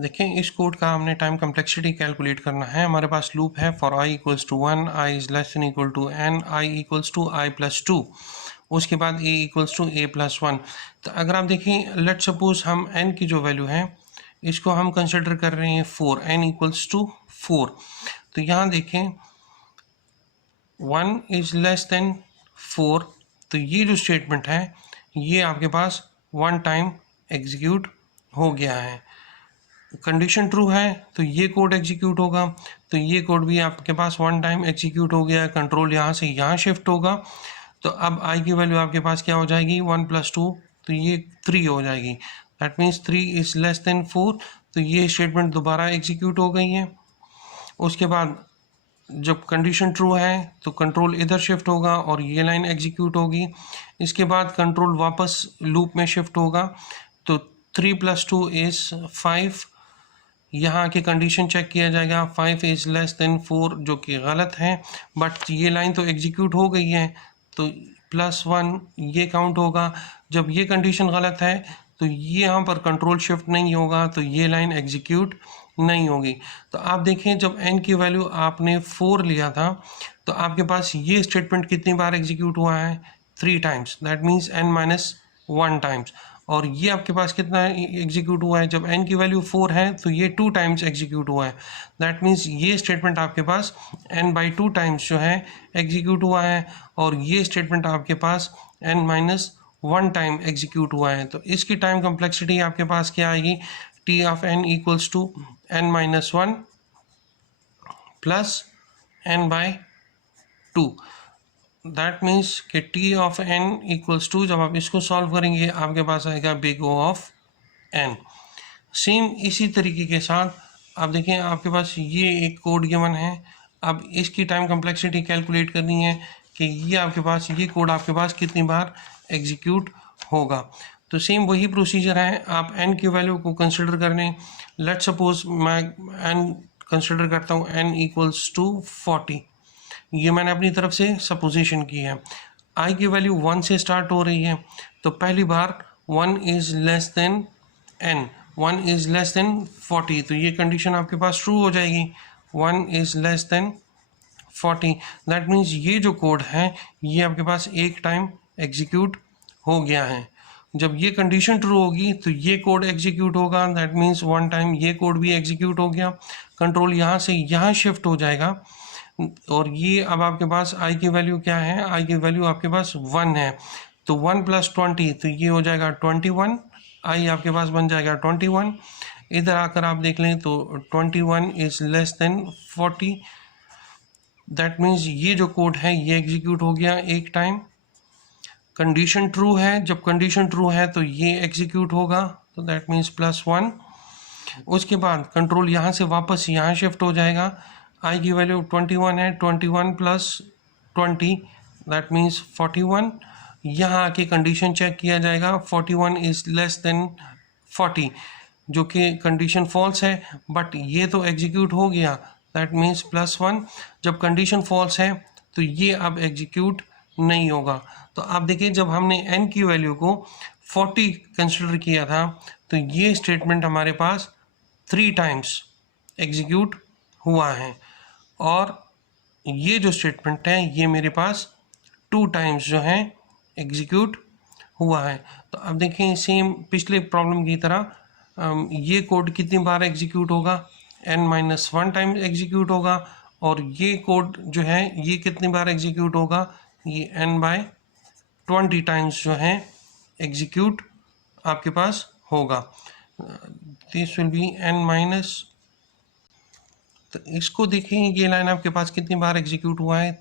देखें इस कोड का हमने टाइम कम्प्लेक्सिटी कैलकुलेट करना है। हमारे पास लूप है for i equals to 1, i is less than equal to n, i equals to i plus 2, उसके बाद a equals to a plus 1। तो अगर आप देखें लेट सपोज हम n की जो वैल्यू है इसको हम कंसिडर कर रहे हैं 4, n इक्वल्स टू 4। तो यहाँ देखें 1 इज लेस देन 4, तो ये जो स्टेटमेंट है ये आपके पास वन टाइम एग्जीक्यूट हो गया है। कंडीशन ट्रू है तो ये कोड एग्जीक्यूट होगा, तो ये कोड भी आपके पास वन टाइम एग्जीक्यूट हो गया है। कंट्रोल यहाँ से यहाँ शिफ्ट होगा, तो अब i की वैल्यू आपके पास क्या हो जाएगी 1 प्लस 2, तो ये 3 हो जाएगी। That means 3 is less then 4, तो ये स्टेटमेंट दोबारा एग्जीक्यूट हो गई है। उसके बाद जब कंडीशन ट्रू है तो कंट्रोल इधर शिफ्ट होगा और ये लाइन एग्जीक्यूट होगी। इसके बाद कंट्रोल वापस लूप में शिफ्ट होगा, तो 3 प्लस 2 इज़ 5। यहाँ की कंडीशन चेक किया जाएगा 5 इज़ लेस देन 4, जो कि गलत है, बट ये लाइन तो एग्जीक्यूट हो गई है, तो +1 ये काउंट होगा। जब ये कंडीशन गलत है तो ये यहाँ पर कंट्रोल शिफ्ट नहीं होगा, तो ये लाइन एग्जीक्यूट नहीं होगी। तो आप देखें जब n की वैल्यू आपने 4 लिया था तो आपके पास ये स्टेटमेंट कितनी बार एग्जीक्यूट हुआ है 3 times, that means n-1 times. और ये आपके पास कितना एग्जीक्यूट हुआ है, जब n की वैल्यू 4 है तो ये 2 टाइम्स एग्जीक्यूट हुआ है। दैट मीन्स ये स्टेटमेंट आपके पास n/2 टाइम्स जो है एग्जीक्यूट हुआ है, और ये स्टेटमेंट आपके पास n-1 टाइम एग्जीक्यूट हुआ है। तो इसकी टाइम कम्प्लेक्सिटी आपके पास क्या आएगी, t of n equals to n-1 plus n/2। That means कि t of n equals to, जब आप इसको सॉल्व करेंगे आपके पास आएगा big O of n। Same इसी तरीके के साथ आप देखें आपके पास ये एक कोड गिवन है। अब इसकी टाइम कम्प्लेक्सिटी कैलकुलेट करनी है कि ये आपके पास ये कोड आपके पास कितनी बार एग्जीक्यूट होगा। तो सेम वही प्रोसीजर है, आप n की वैल्यू को कंसिडर कर लें। लेट सपोज मैं n कंसिडर करता हूँ n इक्वल्स टू 40, ये मैंने अपनी तरफ से सपोजिशन की है। i की वैल्यू 1 से स्टार्ट हो रही है, तो पहली बार 1 is less than n, 1 is less than 40, तो ये कंडीशन आपके पास ट्रू हो जाएगी, 1 is less than 40। That means ये जो कोड है ये आपके पास एक टाइम एग्जीक्यूट हो गया है। जब ये कंडीशन ट्रू होगी तो ये कोड एग्जीक्यूट होगा, दैट मीन्स वन टाइम ये कोड भी एग्जीक्यूट हो गया। कंट्रोल यहाँ से यहाँ शिफ्ट हो जाएगा, और ये अब आपके पास i की वैल्यू क्या है, i की वैल्यू आपके पास 1 है, तो 1 + 20, तो ये हो जाएगा 21, i आपके पास बन जाएगा 21। इधर आकर आप देख लें तो 21 is less than 40। That means ये जो कोड है ये एग्जीक्यूट हो गया एक टाइम। कंडीशन ट्रू है, जब कंडीशन ट्रू है तो ये एग्जीक्यूट होगा, तो दैट मीन्स +1। उसके बाद कंट्रोल यहाँ से वापस यहाँ शिफ्ट हो जाएगा, i की वैल्यू 21 है, 21 + 20 दैट मीन्स 41। यहाँ आके कंडीशन चेक किया जाएगा 41 इज़ लेस देन 40, जो कि कंडीशन फॉल्स है, बट ये तो एग्जीक्यूट हो गया, दैट मीन्स +1। जब कंडीशन फॉल्स है तो ये अब एग्जीक्यूट नहीं होगा। तो आप देखिए जब हमने n की वैल्यू को 40 कंसिडर किया था तो ये स्टेटमेंट हमारे पास 3 टाइम्स एग्जीक्यूट हुआ है, और ये जो स्टेटमेंट है ये मेरे पास 2 टाइम्स जो है एग्जीक्यूट हुआ है। तो अब देखें सेम पिछले प्रॉब्लम की तरह ये कोड कितनी बार एग्जीक्यूट होगा, n-1 टाइम एग्जीक्यूट होगा, और ये कोड जो है ये कितनी बार एग्जीक्यूट होगा, ये n/20 टाइम्स जो है एग्जीक्यूट आपके पास होगा। दिस विल बी n-, तो इसको देखें ये लाइन आपके पास कितनी बार एग्जीक्यूट हुआ है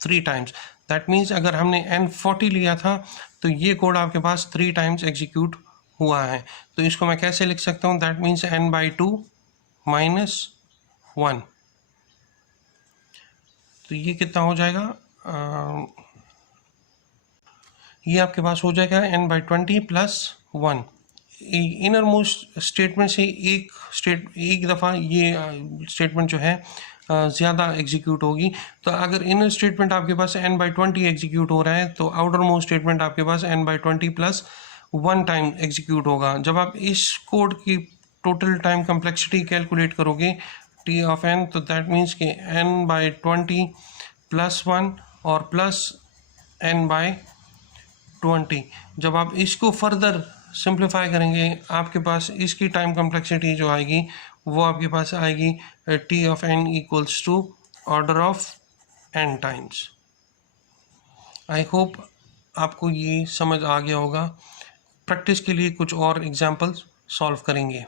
3 टाइम्स। दैट मीन्स अगर हमने n40 लिया था तो ये कोड आपके पास 3 टाइम्स एग्जीक्यूट हुआ है। तो इसको मैं कैसे लिख सकता हूँ, दैट मीन्स n/2 - 1, तो ये कितना हो जाएगा, ये आपके पास हो जाएगा n/20 + 1। इनर मोस्ट स्टेटमेंट से एक दफ़ा ये स्टेटमेंट जो है ज़्यादा एग्जीक्यूट होगी। तो अगर इनर स्टेटमेंट आपके पास n/20 एग्जीक्यूट हो रहा है तो आउटर मोस्ट स्टेटमेंट आपके पास n/20 + 1 टाइम एग्जीक्यूट होगा। जब आप इस कोड की टोटल टाइम कम्प्लेक्सिटी कैलकुलेट करोगे टी ऑफ एन, तो दैट मीन्स कि एन बाई 20 प्लस 1 और प्लस एन बाई 20। जब आप इसको फर्दर सिंप्लीफाई करेंगे आपके पास इसकी टाइम कम्प्लेक्सिटी जो आएगी वो आपके पास आएगी T of N equals to order of N times. I hope आपको ये समझ आ गया होगा। प्रैक्टिस के लिए कुछ और एग्जाम्पल्स सॉल्व करेंगे।